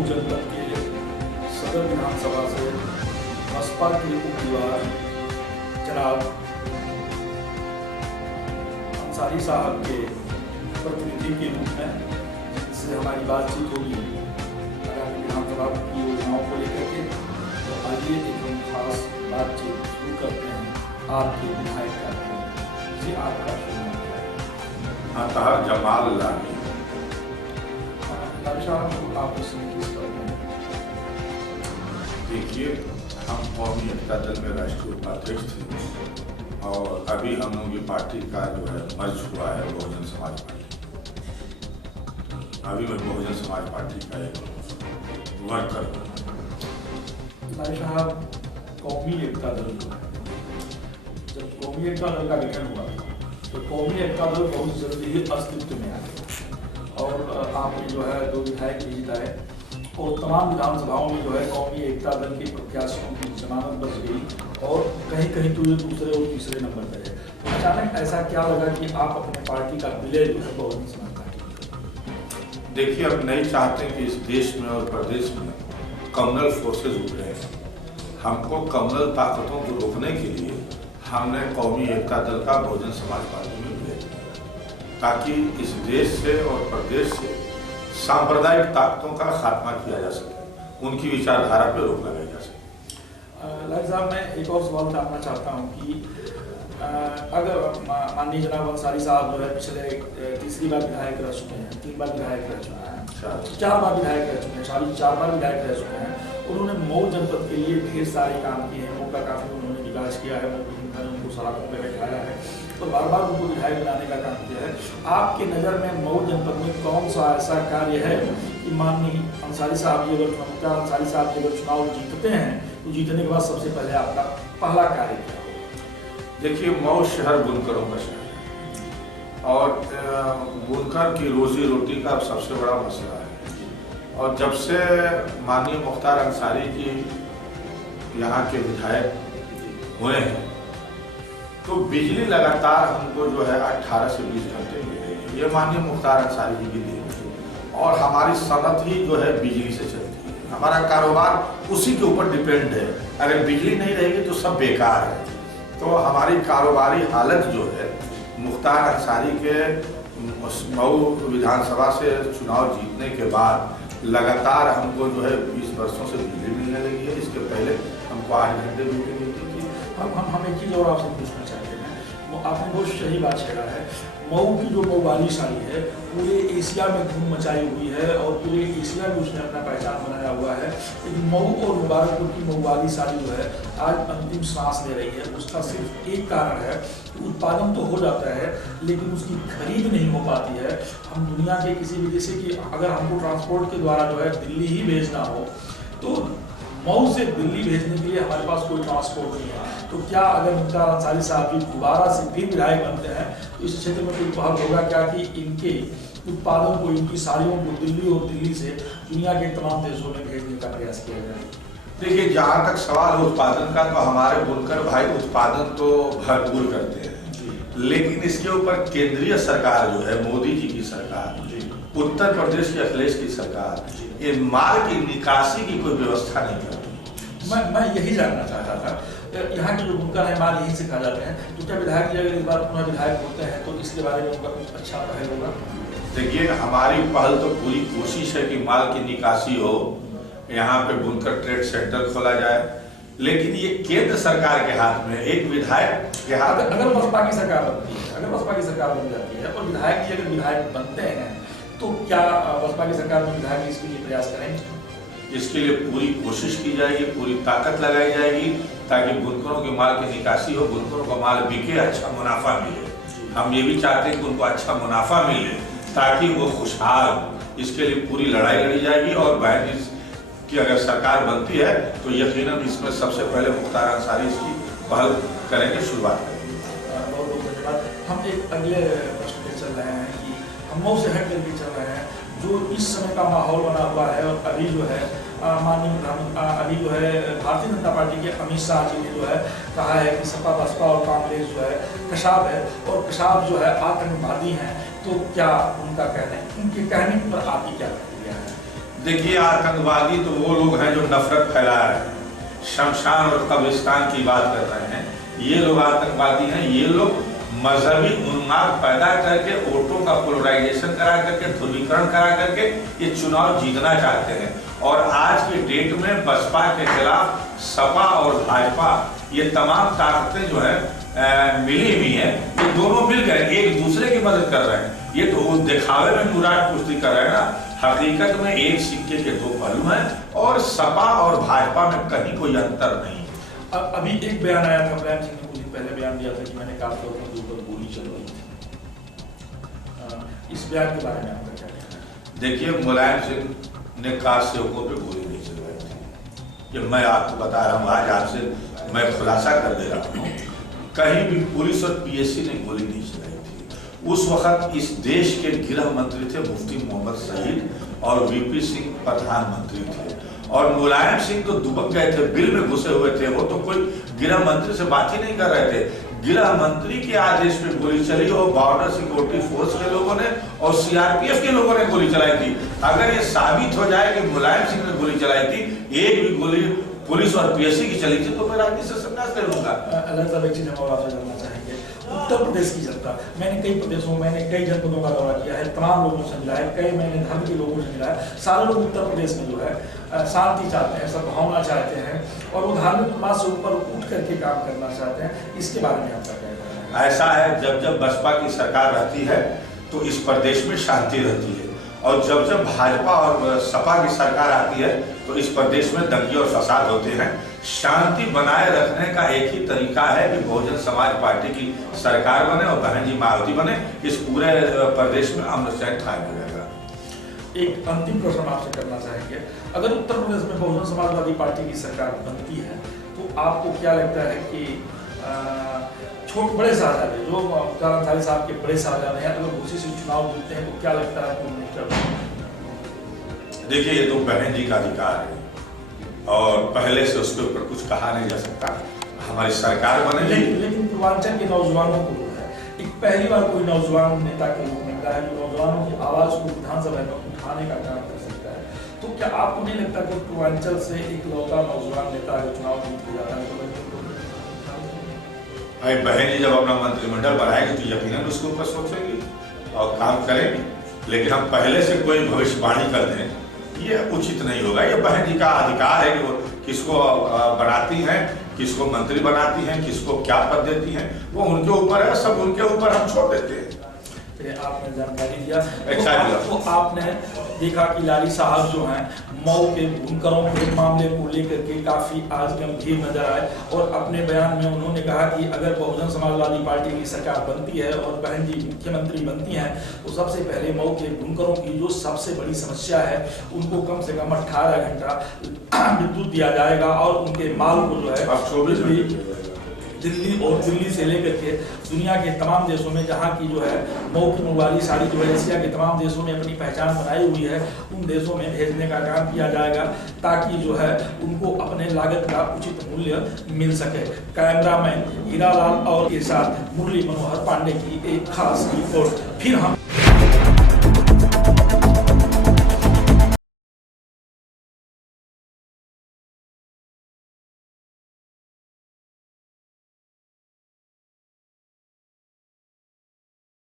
मऊ जनपद के सदर विधानसभा से बसपा के उम्मीदवार जनाब अंसारी साहब के प्रतिनिधि के रूप में जिससे हमारी बातचीत होगी आगामी विधानसभा की योजनाओं को लेकर के। तो आइए एक खास बातचीत शुरू करते हैं आपके विधायक का जी, आपका अतहर जमाल लामी। आप देखिए, हम कौमी एकता दल में राष्ट्रीय उपाध्यक्ष थे और अभी हम लोग ये पार्टी का जो है मर्ज हुआ है बहुजन समाज पार्टी। अभी मैं बहुजन समाज पार्टी का एक वर्कर हूँ। साहब, कौमी एकता दल जब कौमी एकता दल का गठन हुआ तो कौमी एकता दल बहुत जल्दी ही अस्तित्व में आ गया और आपने जो है 2 विधायक भी जिताए और तमाम विधानसभाओं में जो है कौमी एकता दल के प्रत्याशियों की जमानत बच गई और कहीं कहीं तो ये दूसरे और तीसरे नंबर पर है। तो अचानक ऐसा क्या लगा कि आप अपने पार्टी का विलय जो है बहुजन समाज पार्टी? देखिए, अब नहीं चाहते कि इस देश में और प्रदेश में कम्युनल फोर्सेज उभरे हैं। हमको कम्युनल ताकतों को रोकने के लिए हमने कौमी एकता दल का बहुजन समाज पार्टी में विलय किया ताकि इस देश से और प्रदेश से सांप्रदायिक ताकतों का खात्मा किया जा सके, उनकी विचारधारा पर रोक लगाई जा सके। लाल साहब, मैं एक और सवाल करना चाहता हूँ कि अगर माननीय जनाब अंसारी साहब जो है पिछले तीसरी बार विधायक रह चुके हैं, 3 बार विधायक रह चुके हैं, 4 बार विधायक रह चुके हैं, 4 बार विधायक रह चुके हैं। उन्होंने मऊ जनपद के लिए ढेर सारे काम किए हैं, मऊ का काफ़ी उन्होंने विकास किया है, उनको सड़कों पर बैठाया है और बार बार उनको विधायक बनाने का काम किया है। आपके नज़र में मऊ जनपद में कौन सा ऐसा कार्य है कि माननीय अंसारी साहब जी अगर चुनाव जीतते हैं तो जीतने के बाद सबसे पहले आपका पहला कार्य क्या हो? देखिए, मऊ शहर बुनकरों का शहर है और बुनकर की रोजी रोटी का सबसे बड़ा मसला है और जब से माननीय मुख्तार अंसारी जी यहाँ के विधायक हुए हैं तो बिजली लगातार हमको जो है 18 से 20 घंटे मिल रही है। ये माननीय मुख्तार अंसारी जी की देन है और हमारी सनत ही जो है बिजली से चलती है। हमारा कारोबार उसी के ऊपर डिपेंड है। अगर बिजली नहीं रहेगी तो सब बेकार है। तो हमारी कारोबारी हालत जो है मुख्तार अंसारी के मऊ विधानसभा से चुनाव जीतने के बाद लगातार हमको जो है 20 वर्षों से बिजली मिलने लगी है। इसके पहले हमको 8 घंटे बिजली मिलती थी। हम एक चीज़ और आपसे पूछना चाहते हैं, आपने बहुत सही बात छेड़ा है। मऊ की जो मऊवाली साड़ी है पूरे एशिया में धूम मचाई हुई है और पूरे एशिया में उसने अपना पहचान बनाया हुआ है। लेकिन मऊ और मुबारकपुर की मऊवाली साड़ी जो है आज अंतिम सांस ले रही है। उसका सिर्फ एक कारण है कि उत्पादन तो हो जाता है लेकिन उसकी खरीद नहीं हो पाती है। हम दुनिया के किसी भी, जैसे कि अगर हमको ट्रांसपोर्ट के द्वारा जो है दिल्ली ही भेजना हो तो मऊ से दिल्ली भेजने के लिए हमारे पास कोई ट्रांसपोर्ट नहीं है। तो क्या अगर मुख्तार अंसारी साहब जी दोबारा से फिर विधायक बनते हैं तो इस क्षेत्र में कोई पहल होगा क्या कि इनके उत्पादन को, इनकी साड़ियों को दिल्ली और दिल्ली से दुनिया के तमाम देशों में भेजने का प्रयास किया जाए? देखिए, जहाँ तक सवाल है उत्पादन का, तो हमारे बुनकर भाई उत्पादन तो भरपूर करते हैं, लेकिन इसके ऊपर केंद्रीय सरकार जो है, मोदी जी की सरकार, उत्तर प्रदेश की अखिलेश की सरकार, ये माल की निकासी की कोई व्यवस्था नहीं करती। मैं यही जानना चाहता था, यहाँ के जो बुनकर है माल यहीं से खा जाते हैं, तो क्या विधायक जी अगर इस बार पुनः विधायक होते हैं तो इसके बारे में उनका कुछ अच्छा पहल होगा? देखिए, हमारी पहल तो पूरी कोशिश है कि माल की निकासी हो, यहाँ पे बुनकर ट्रेड सेंटर खोला जाए, लेकिन ये केंद्र सरकार के हाथ में, एक विधायक के हाथ। अगर बसपा की सरकार बनती है, अगर बसपा की सरकार बन जाती है और विधायक जी अगर विधायक बनते हैं तो क्या बसपा की सरकार में विधायक इसके लिए प्रयास करेंगे? इसके लिए पूरी कोशिश की जाएगी, पूरी ताकत लगाई जाएगी ताकि बुनकरों के माल की निकासी हो, बुनकरों का माल बिके, अच्छा मुनाफा मिले। हम ये भी चाहते हैं कि उनको अच्छा मुनाफा मिले ताकि वो खुशहाल, इसके लिए पूरी लड़ाई लड़ी जाएगी। और बहन की अगर सरकार बनती है तो यकीनन इसमें सबसे पहले मुख्तार अंसारी इसकी पहल करेंगे, शुरुआत करेंगे। बहुत बहुत धन्यवाद। हम एक अगले प्रश्न पे चल रहे हैं कि हम मऊ से हट करके चल रहे हैं, जो इस समय का माहौल बना हुआ है और अभी जो है अभी जो है भारतीय जनता पार्टी के अमित शाह जी ने जो है कहा है कि सपा बसपा और कांग्रेस जो है कशाब है और कशाब जो है आतंकवादी हैं। तो क्या उनका कहना है, उनके कहने पर आपकी क्या प्रतिक्रिया है? देखिए, आतंकवादी तो वो लोग हैं जो नफरत फैला रहे हैं, शमशान और कब्रिस्तान की बात कर रहे हैं। ये लोग आतंकवादी हैं। ये लोग मजहबी उन्माद पैदा करके, वोटों का पोलराइजेशन करा करके, ध्रुवीकरण करा करके ये चुनाव जीतना चाहते हैं। और आज की डेट में बसपा के खिलाफ सपा और भाजपा, ये तमाम ताकतें जो है मिली हुई हैं। ये दोनों मिल गए, एक दूसरे की मदद कर रहे हैं। ये तो दिखावे में मुराद कुश्ती कर रहे हैं ना, हकीकत में एक सिक्के के दो पहलू हैं और सपा और भाजपा में कहीं कोई अंतर नहीं। अभी एक बयान आया था, मुलायम सिंह ने कुछ दिन पहले बयान दिया था कि मैंने काफी लोगों के ऊपर गोली चल रही थी। इस बयान के बारे में आपका क्या कहना है? देखिए, मुलायम सिंह ने कारसेवकों पे गोली नहीं चलवाई थी। ये मैं आपको बता रहा हूँ, आज आपसे मैं खुलासा कर दे रहा हूँ, कहीं भी पुलिस और पीएससी ने गोली नहीं चलाई थी। उस वक्त इस देश के गृह मंत्री थे मुफ्ती मोहम्मद सईद और वीपी सिंह प्रधानमंत्री थे। और मुलायम सिंह तो दुबक गए थे, बिल में घुसे हुए थे। वो तो कोई गृह मंत्री से बात ही नहीं कर रहे थे। गृह मंत्री के आदेश पे गोली चली और बॉर्डर सिक्योरिटी फोर्स के लोगों ने और सीआरपीएफ के लोगों ने गोली चलाई थी। अगर ये साबित हो जाए कि मुलायम सिंह ने गोली चलाई थी, एक भी गोली पुलिस और पीएससी की चली थी, तो मैं राजनीति से संन्यास ले लूंगा। अलग साहब, एक चीज हम और आपसे जानना चाहेंगे, उत्तर प्रदेश की जनता, मैंने कई प्रदेशों में, मैंने कई जनपदों का दौरा किया है, तमाम लोगों से मिला है, कई मैंने धर्म के लोगों से मिला है। सारे लोग उत्तर प्रदेश में जो है शांति चाहते हैं, सद्भावना चाहते हैं और वो धार्मिक मार्ग से ऊपर उठ करके काम करना चाहते हैं। इसके बारे में आपका क्या कहना है? ऐसा है, जब जब बसपा की सरकार रहती है तो इस प्रदेश में शांति रहती है, और जब जब भाजपा और सपा की सरकार आती है तो इस प्रदेश में दंगे और फसाद होते हैं। शांति बनाए रखने का एक ही तरीका है कि बहुजन समाज पार्टी की सरकार बने और बहन जी मायावती बने। इस पूरे प्रदेश में अमन चैन कायम रहेगा। एक अंतिम प्रश्न आपसे करना चाहेंगे, अगर उत्तर प्रदेश में बहुजन समाजवादी पार्टी की सरकार बनती है तो आपको क्या लगता है कि बड़े साहब जो अंसारी साहब के बड़े साहब हैं, अगर उसी से चुनाव जीतते हैं तो क्या लगता है कि देखिए, ये तो बहन जी का अधिकार है और पहले से उसके ऊपर कुछ कहा नहीं जा सकता। हमारी सरकार बने, लेकिन पूर्वांचल के नौजवानों को है, एक पहली बार कोई नौजवान नेता के रूप में मिलता है जो नौजवानों की आवाज को विधानसभा में उठाने का काम कर सकता है। तो क्या आपको नहीं लगता कि पूर्वांचल से एक लौटा नौजवान नेता अगर चुनाव जीत के जाता है तो बहन जी जब अपना मंत्रिमंडल बनाएगी तो यकीनन उसके ऊपर सोचेंगे और काम करेंगे। लेकिन हम पहले से कोई भविष्यवाणी कर दें, ये उचित नहीं होगा। ये बहन जी का अधिकार है कि वो किसको बनाती हैं, किसको मंत्री बनाती हैं, किसको क्या पद देती हैं, वो उनके ऊपर है, सब उनके ऊपर हम छोड़ देते हैं। आपने जानकारी दिया तो आपने देखा कि लाली साहब जो हैं मऊ के बुनकरों के मामले को लेकर के काफी आज गंभीर नजर आए और अपने बयान में उन्होंने कहा कि अगर बहुजन समाजवादी पार्टी की सरकार बनती है और बहन जी मुख्यमंत्री बनती हैं तो सबसे पहले मऊ के बुनकरों की जो सबसे बड़ी समस्या है उनको कम से कम 18 घंटा विद्युत दिया जाएगा और उनके माल को जो है दिल्ली और दिल्ली से लेकर के दुनिया के तमाम देशों में, जहाँ की जो है मऊ की मुवाली साड़ी जो है एशिया के तमाम देशों में अपनी पहचान बनाई हुई है, उन देशों में भेजने का काम किया जाएगा ताकि जो है उनको अपने लागत का उचित मूल्य मिल सके। कैमरामैन हीरालाल और के साथ मुरली मनोहर पांडे की एक खास रिपोर्ट। फिर हम